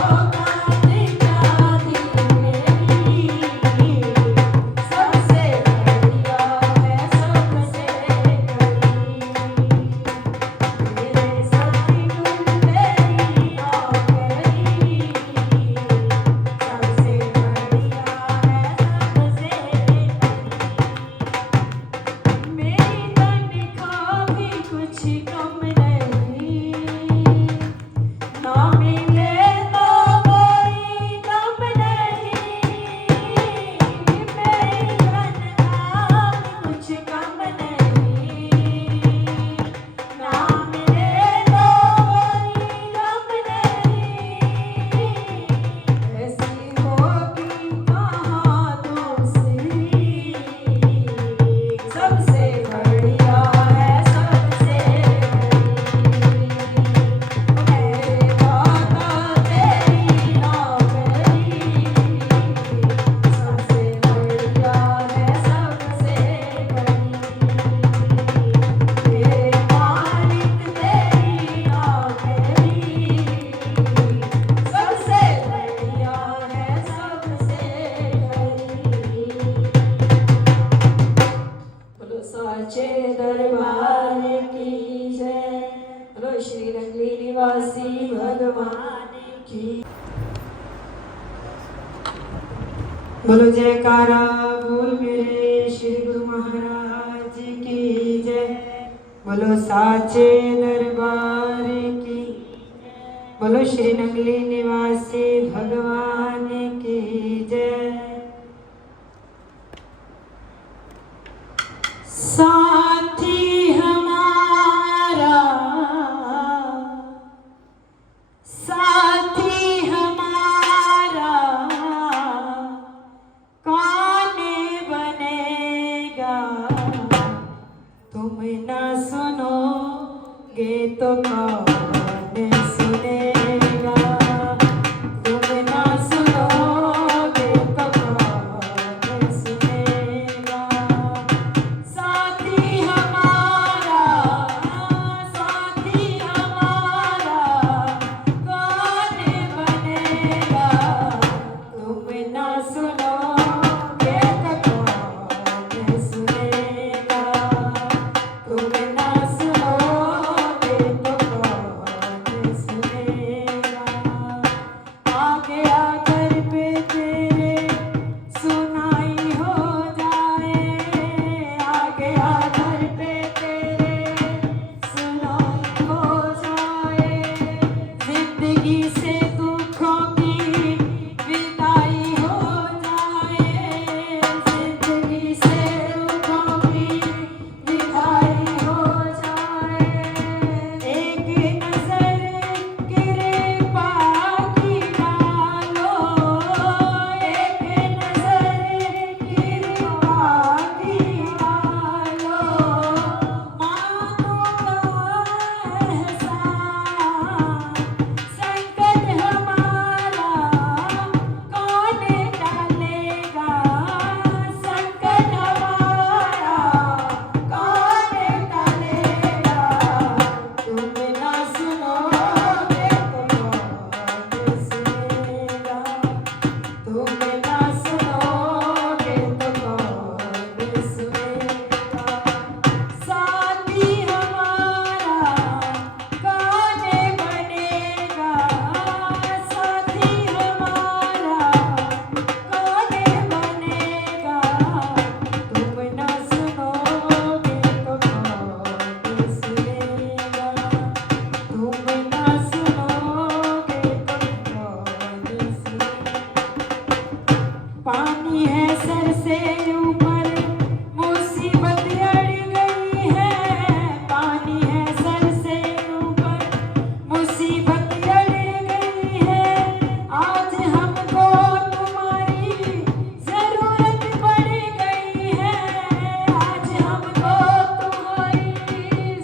औकात क्या थी मेरी सबसे बढ़िया है सबसे करीब। मेरे सतगुरु तेरी नौकरी सबसे बढ़िया है सबसे करीब। मेरी तनख्वाह भी कुछ कम नहीं ना मिले तो कोई गम नहीं। मेरी तनख्वाह भी कुछ कम नहीं ना मिले तो कोई गम नहीं। ऐसी होगी कहाँ दूसरी सबसे बढ़िया है सबसे करीब। मेरे दाता तेरी नौकरी सबसे बढ़िया है सबसे करीब। मेरे मालिक तेरी नौकरी सबसे बढ़िया है सबसे करीब। बोलो साचे दरबार की जय। बोलो श्री रंगली निवासी भगवान की। बोलो जयकारा बोल मेरे श्री गुरु महाराज की जय। बोलो साचे दरबार की, बोलो श्री नंगली निवासी भगवान की जय। साथी हमारा, साथी हमारा कौन बनेगा, तुम ना सुनोगे तो कौन सुनेगा, तुम ना सुनोगे तो कौन सुनेगा। साथी हमारा, साथी हमारा कौन बनेगा, तुम ना सुनोगे तो कौन सुनेगा, तुम ना सुनोगे तो कौन सुनेगा। आगे आकर पे तेरे सुनाई हो जाए, आगे आकर पे तेरे सुनाई हो जाए, जिंदगी से दुखों की विदाई हो जाए, जिंदगी से दुखों की विदाई हो जाए। एक नजर कृपा की डालो, एक नजर कृपा की डालो, मानूंगा एहसान, संकट हमारा कौन टालेगा, संकट हमारा कौन टालेगा, तुम ना सुनोगे तो कौन सुनेगा, तुम ना सुनोगे तो कौन सुनेगा। साथी हमारा कौन बनेगा, साथी हमारा कौन बनेगा, तुम ना सुनोगे तो कौन सुनेगा, तुम ना सुनोगे तो कौन सुनेगा। पानी है सर से ऊपर, मुसीबत अड़ गई है, पानी है सर से ऊपर, मुसीबत अड़ गई है, आज हमको तुम्हारी जरूरत पड़ गई है, आज हमको तुम्हारी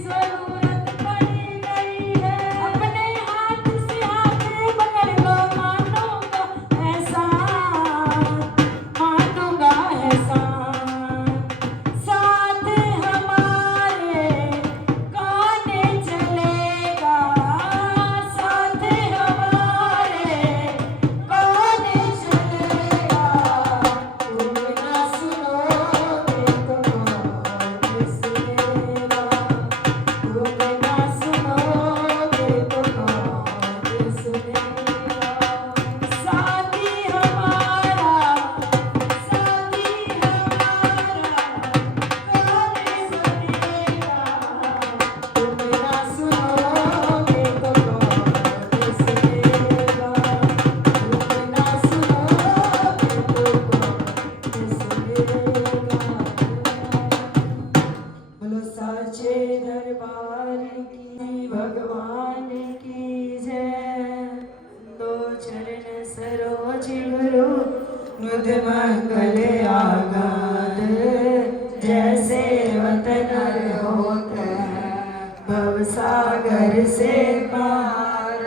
जरूरत पड़ गई है। अपने हाथ से हाथ पकड़ लो, मानूंगा एहसान, मानूंगा एहसान। साथ हमारे कौन चलेगा, साथ हमारे कौन चलेगा, तुम ना सुनोगे तो कौन सुनेगा, तुम ना सुनोगे तो कौन सुनेगा। साथी हमारा, साथी हमारा कौन सुनेगा, तुम ना सुनोगे तो कौन सुनेगा, तुम ना सुनोगे तो कौन सुनेगा। बोलो साचे दरबार की भगवान की जय। दो चरण सरोज गुरु मुद मंगल आगाद, जैसे वतन होत है भव सागर से पार,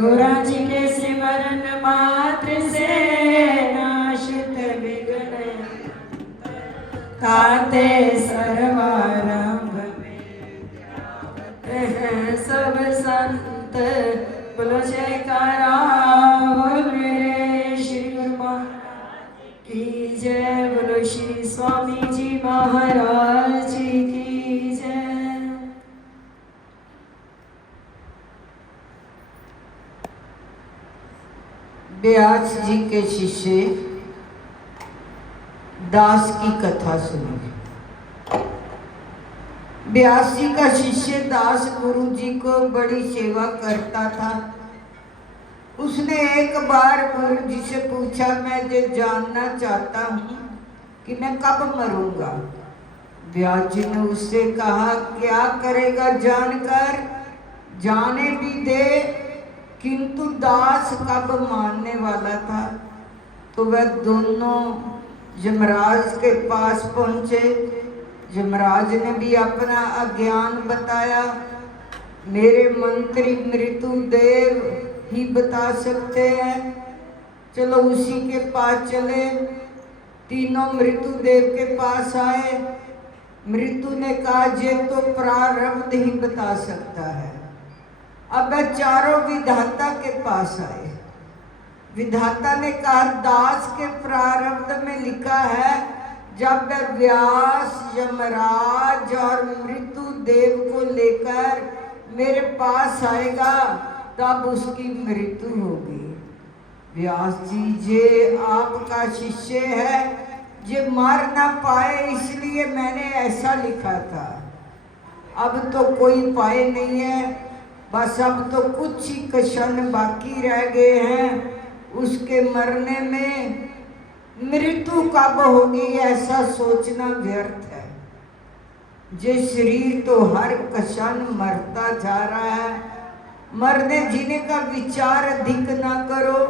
गुरा जी के सिमरन मात्र से नाशित विघ्न ताते सर्वारंभ में सब संत। बोलो जयकारा बोल मेरे श्री गुरु महाराज की जय, बोलो श्री स्वामी जी महाराज जी की जय। व्यास जी के शिष्य दास की कथा सुनिए। व्यास जी का शिष्य दास गुरु जी को बड़ी सेवा करता था। उसने एक बार गुरु जी से पूछा, मैं ये जानना चाहता हूँ कि मैं कब मरूंगा। व्यास जी ने उससे कहा, क्या करेगा जानकर, जाने भी दे, किंतु दास कब मानने वाला था। तो वह दोनों यमराज के पास पहुंचे। यमराज ने भी अपना अज्ञान बताया, मेरे मंत्री मृत्युदेव ही बता सकते हैं, चलो उसी के पास चले। तीनों मृत्युदेव के पास आए। मृत्यु ने कहा, ये तो प्रारब्ध ही बता सकता है। अब वह चारों विधाता के पास आए। विधाता ने कहा, दास के प्रारब्ध में लिखा है, जब वह व्यास, यमराज और मृत्यु देव को लेकर मेरे पास आएगा तब उसकी मृत्यु होगी। व्यास जी, ये आपका शिष्य है, ये मार ना पाए इसलिए मैंने ऐसा लिखा था। अब तो कोई पाए नहीं है, बस अब तो कुछ ही क्षण बाकी रह गए हैं। उसके मरने में मृत्यु कब होगी ऐसा सोचना व्यर्थ है। ये शरीर तो हर क्षण मरता जा रहा है। मरने जीने का विचार अधिक ना करो,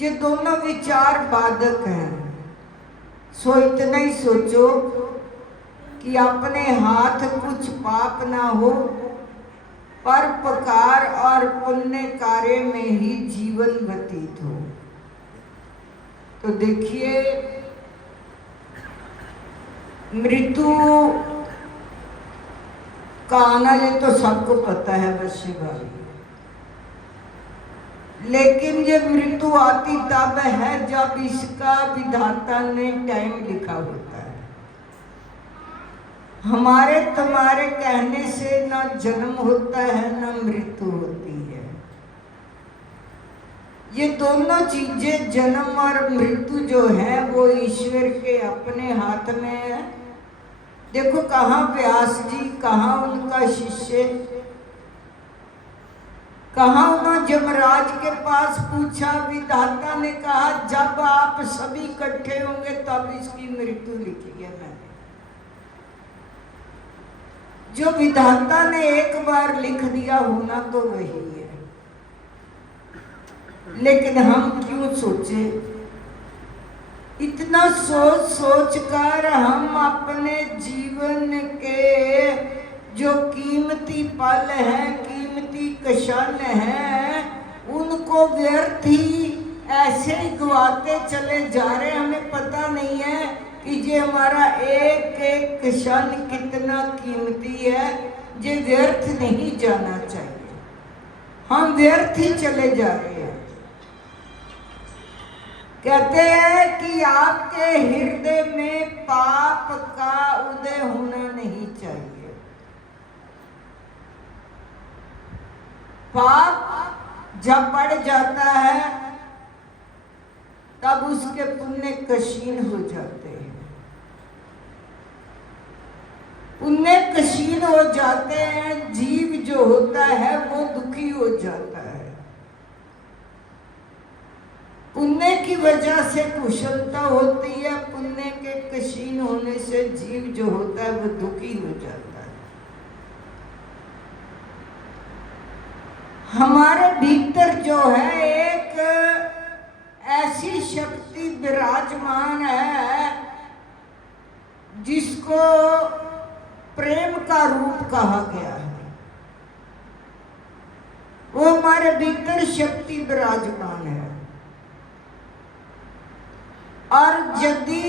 ये दोनों विचार बाधक हैं। सो इतना ही सोचो कि अपने हाथ कुछ पाप ना हो, परोपकार और पुण्य कार्य में ही जीवन व्यतीत हो। तो देखिए, मृत्यु का आना ये तो सबको पता है वैसे भाई, लेकिन ये मृत्यु आती तब है जब इसका विधाता ने टाइम लिखा होता है। हमारे तुम्हारे कहने से ना जन्म होता है ना मृत्यु होती है। ये दोनों चीजें, जन्म और मृत्यु जो है, वो ईश्वर के अपने हाथ में है। देखो कहाँ व्यास जी, कहाँ उनका शिष्य, कहाँ उन्होंने यमराज के पास पूछा। विधाता ने कहा, जब आप सभी इकट्ठे होंगे तब इसकी मृत्यु लिखी है मैंने। जो विधाता ने एक बार लिख दिया होना तो वही है। लेकिन हम क्यों सोचे, इतना सोच सोच कर हम अपने जीवन के जो कीमती पल हैं, कीमती क्षण हैं, उनको व्यर्थ ही ऐसे ही गवाते चले जा रहे। हमें पता नहीं है कि ये हमारा एक एक क्षण कितना कीमती है। ये व्यर्थ नहीं जाना चाहिए, हम व्यर्थ ही चले जा रहे हैं। कहते हैं कि आपके हृदय में पाप का उदय होना नहीं चाहिए। पाप जब बढ़ जाता है तब उसके पुण्य क्षीण हो जाते हैं। पुण्य क्षीण हो जाते हैं, जीव जो होता है वो दुखी हो जाता है। पुण्य की वजह से कुशलता होती है, पुण्य के क्षीण होने से जीव जो होता है वो दुखी हो जाता है। हमारे भीतर जो है एक ऐसी शक्ति विराजमान है जिसको प्रेम का रूप कहा गया है। वो हमारे भीतर शक्ति विराजमान है, और यदि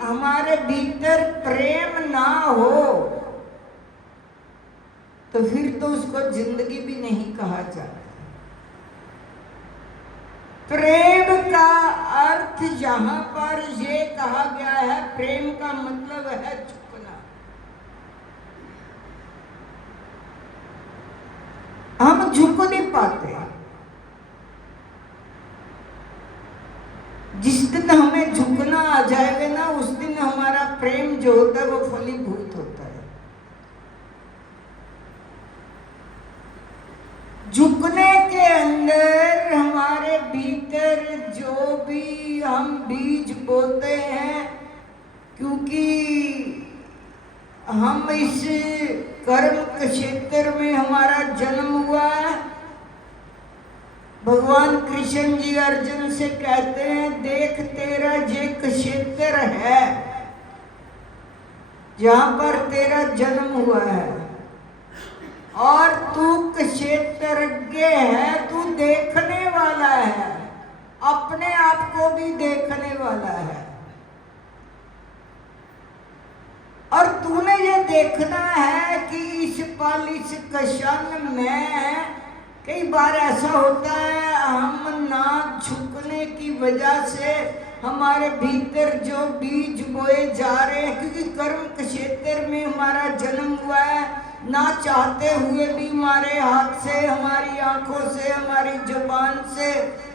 हमारे भीतर प्रेम ना हो तो फिर तो उसको जिंदगी भी नहीं कहा जाता। प्रेम का अर्थ यहाँ पर ये कहा गया है, प्रेम का मतलब है झुकना। हम झुक नहीं पाते। जिस दिन हमें झुकना आ जाएगा ना, उस दिन हमारा प्रेम जो होता है वो फलीभूत होता है। भगवान कृष्ण जी अर्जुन से कहते हैं, देख तेरा ये क्षेत्र है जहां पर तेरा जन्म हुआ है, और तू क्षेत्रज्ञ है, तू देखने वाला है, अपने आप को भी देखने वाला है। और तूने ये देखना है कि इस पल इस क्षण में कई बार ऐसा होता है, हम ना झुकने की वजह से हमारे भीतर जो बीज बोए जा रहे हैं, क्योंकि कर्म क्षेत्र में हमारा जन्म हुआ है, ना चाहते हुए भी हमारे हाथ से, हमारी आंखों से, हमारी जुबान से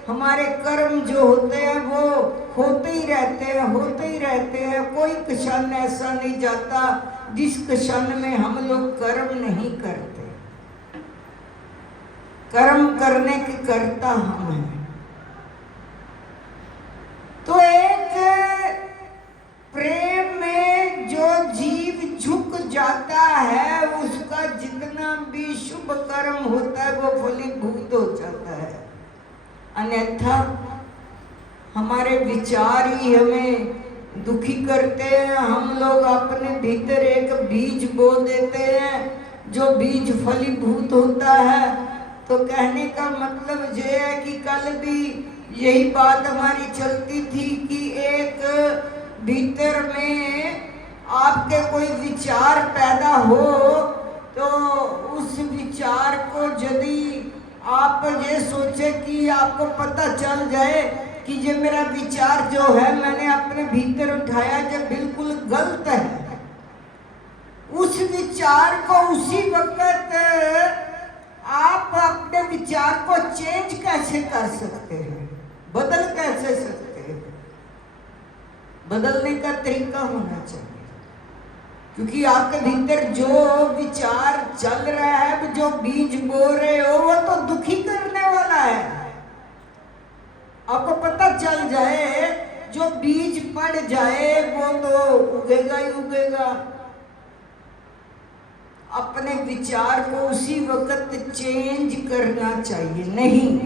हमारे कर्म जो होते हैं वो होते ही रहते हैं, होते ही रहते हैं। कोई क्षण ऐसा नहीं जाता जिस क्षण में हम लोग कर्म नहीं करते। कर्म करने के कर्ता हम हैं। तो एक प्रेम में जो जीव झुक जाता है, उसका जितना भी शुभ कर्म होता है वो फलीभूत हो जाता है। अन्यथा हमारे विचार ही हमें दुखी करते हैं। हम लोग अपने भीतर एक बीज बो देते हैं, जो बीज फलीभूत होता है। तो कहने का मतलब ये है कि कल भी यही बात हमारी चलती थी कि एक भीतर में आपके कोई विचार पैदा हो, तो उस विचार को यदि आप ये सोचे कि आपको पता चल जाए कि ये मेरा विचार जो है मैंने अपने भीतर उठाया, जो बिल्कुल गलत है, उस विचार को उसी वक्त आप अपने विचार को चेंज कैसे कर सकते हैं, बदल कैसे सकते हैं? बदलने का तरीका होना चाहिए, क्योंकि आपके भीतर जो विचार चल रहा है, जो बीज बो रहे हो, वो तो दुखी करने वाला है। आपको पता चल जाए, जो बीज पड़ जाए वो तो उगेगा ही उगेगा। अपने विचार को उसी वक्त चेंज करना चाहिए। नहीं,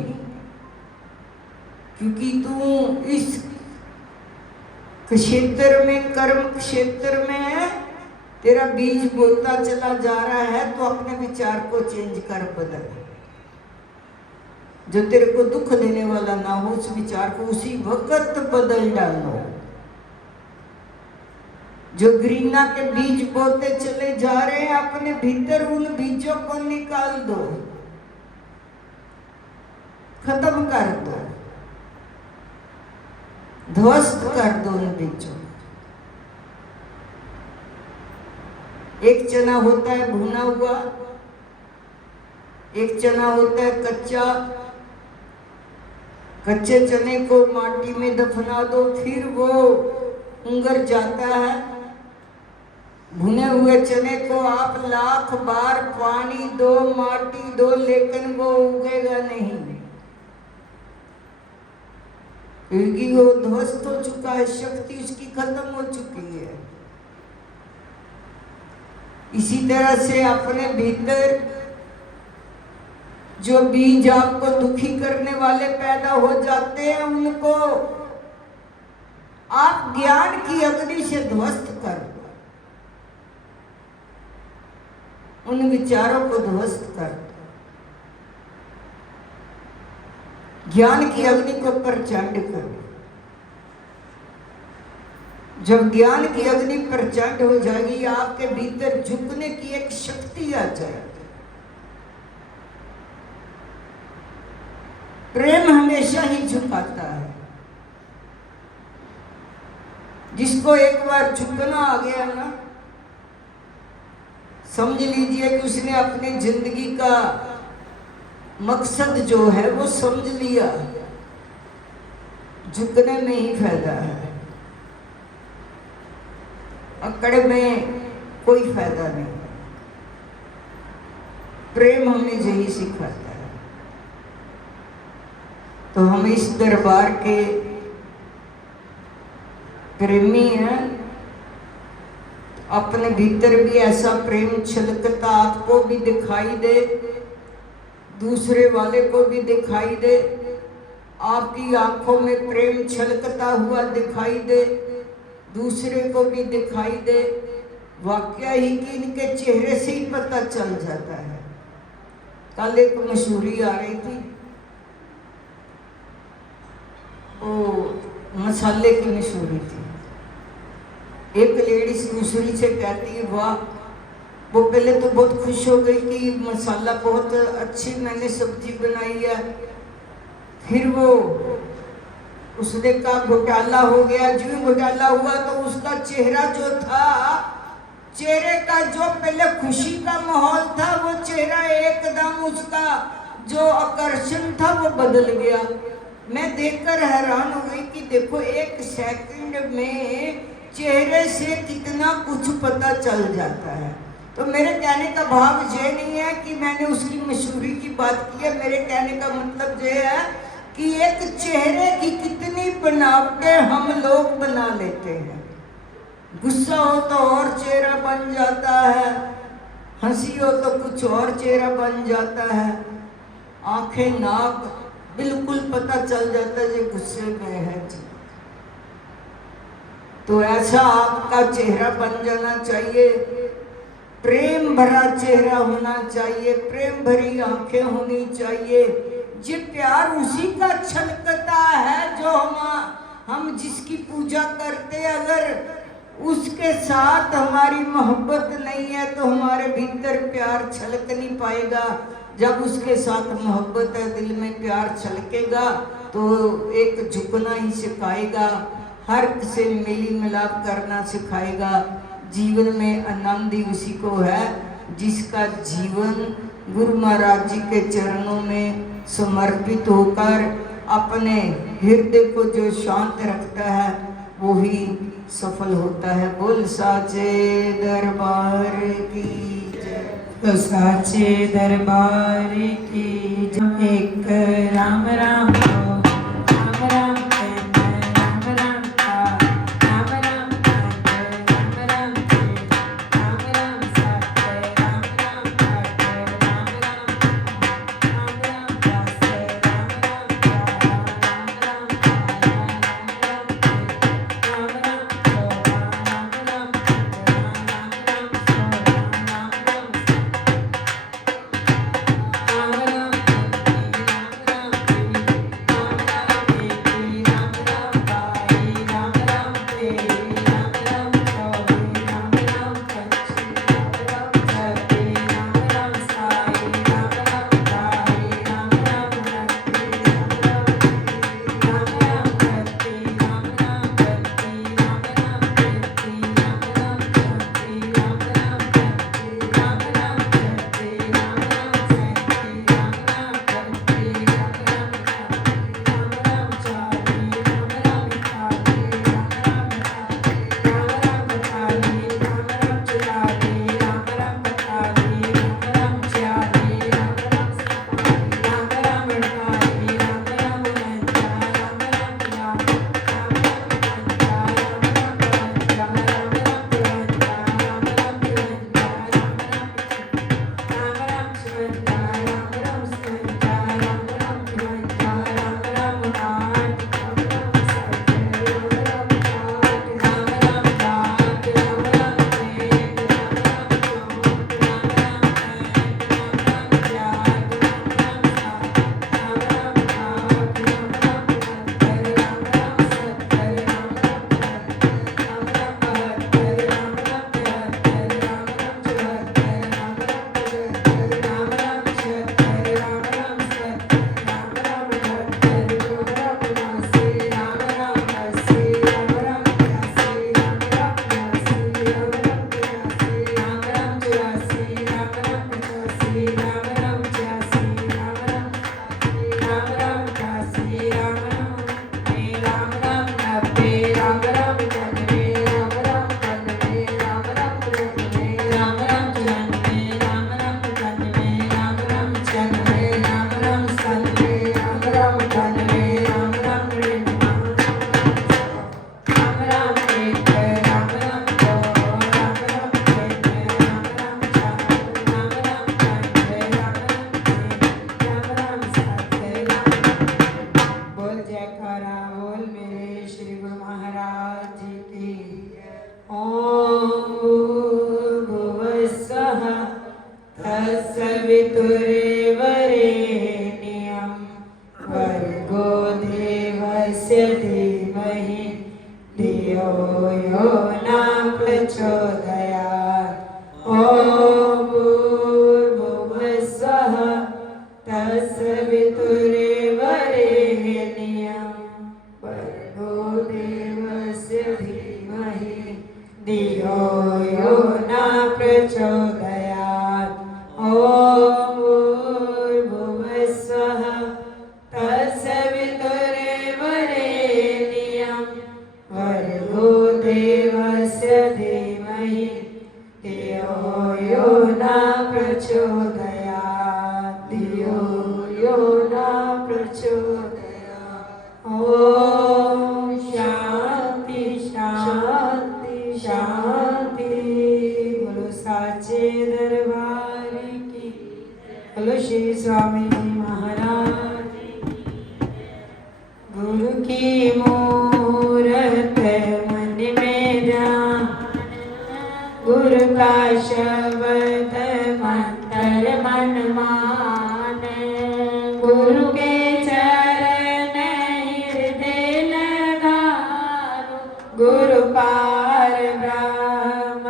क्योंकि तू इस क्षेत्र में, कर्म क्षेत्र में तेरा बीज बोता चला जा रहा है, तो अपने विचार को चेंज कर, बदल। जो तेरे को दुख देने वाला ना हो, उस विचार को उसी वक्त बदल डालो। जो घृणा के बीज बोते चले जा रहे हैं अपने भीतर, उन बीजों को निकाल दो, खत्म कर दो, ध्वस्त कर दो उन बीजों। एक चना होता है भुना हुआ, एक चना होता है कच्चा। कच्चे चने को माटी में दफना दो, फिर वो उंगर जाता है। भुने हुए चने को आप लाख बार पानी दो, माटी दो, लेकिन वो उगेगा नहीं, क्योंकि वो ध्वस्त हो चुका है, शक्ति उसकी खत्म हो चुकी है। इसी तरह से अपने भीतर जो बीज आपको दुखी करने वाले पैदा हो जाते हैं, उनको आप ज्ञान की अग्नि से ध्वस्त कर दो, उन विचारों को ध्वस्त कर दो। ज्ञान की अग्नि को प्रचंड करो। जब ज्ञान की अग्नि प्रचंड हो जाएगी, आपके भीतर झुकने की एक शक्ति आ जाएगी। प्रेम हमेशा ही झुकाता है। जिसको एक बार झुकना आ गया ना, समझ लीजिए कि उसने अपनी जिंदगी का मकसद जो है वो समझ लिया। झुकने में ही फायदा है, अकड़ में कोई फायदा नहीं। प्रेम हमें यही सिखाता है। तो हम इस दरबार के प्रेमी हैं। अपने भीतर भी ऐसा प्रेम छलकता आपको भी दिखाई दे। दूसरे वाले को भी दिखाई दे, आपकी आंखों में प्रेम छलकता हुआ दिखाई दे, दूसरे को भी दिखाई दे। वाकया ही कि इनके चेहरे से ही पता चल जाता है। कल एक मशहूरी आ रही थी, वो मसाले की मशहूरी थी। एक लेडीज दूसरी से कहती है, वाह, वो पहले तो बहुत खुश हो गई कि मसाला बहुत अच्छी मैंने सब्जी बनाई है। फिर वो उसने कहा घोटाला हो गया। जो घोटाला हुआ तो उसका चेहरा जो था, चेहरे का जो पहले खुशी का माहौल था, वो चेहरा एकदम उसका जो आकर्षण था वो बदल गया। मैं देखकर हैरान हो गई कि देखो एक सेकंड में चेहरे से कितना कुछ पता चल जाता है। तो मेरे कहने का भाव ये नहीं है कि मैंने उसकी मशहूरी की बात की है। मेरे कहने का मतलब ये है कि एक चेहरे की कितनी बनावटें हम लोग बना लेते हैं। गुस्सा हो तो और चेहरा बन जाता है, हंसी हो तो कुछ और चेहरा बन जाता है, आंखें नाक बिल्कुल पता चल जाता है जो गुस्से में है। तो ऐसा आपका चेहरा बन जाना चाहिए, प्रेम भरा चेहरा होना चाहिए, प्रेम भरी आंखें होनी चाहिए। ये प्यार उसी का छलकता है जो हम जिसकी पूजा करते, अगर उसके साथ हमारी मोहब्बत नहीं है तो हमारे भीतर प्यार छलक नहीं पाएगा। जब उसके साथ मोहब्बत है, दिल में प्यार छलकेगा तो एक झुकना ही सिखाएगा, हर से मिली मिलाप करना सिखाएगा। जीवन में आनंद ही उसी को है जिसका जीवन गुरु महाराज जी के चरणों में समर्पित होकर अपने हृदय को जो शांत रखता है वो ही सफल होता है। बोल साचे दरबार की जय। तो साचे दरबार की जय। एक राम राम हो, राम राम राम राम का, राम राम राम राम के, राम राम सत्य, राम राम भक्त, राम राम राम राम दास, राम राम राम राम राम राम राम सोहा, राम राम राम राम सोहा, राम राम राम राम जयकारा बोल मेरे श्री गुरु महाराज जी की। ओम भूर्भुवः स्वः तत्सवितुर्वरेण्यं भर्गो देवस्य धीमहि धियो यो न प्रचोदयात्। ओम भूर्भुवः स्वः तत्सवितुर्वरेण्यं भर्गो देवस्य धीमहि धियो यो न प्रचोदयात्। ओम भूर्भुवः स्वः तत्सवितुर्वरेण्यं भर्गो देवस्य धीमहि धियो यो न प्रचोदयात्। धियो यो न प्रचोदयात्। ओम शांति शांति शांति। बोलो साचे दरबार की। बोलो श्री स्वामी महाराज की। गुरु की मूरत मन में ध्यान, गुरु का शब्द मंत्र मन मान, गुरु के चरण हृदय लगारो, गुरु पार ब्रह्म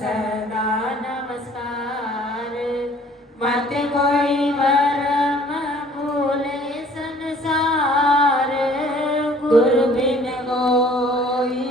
सदा नमस्कार। मत कोई वरम भूले संसार, गुरु बिन कोई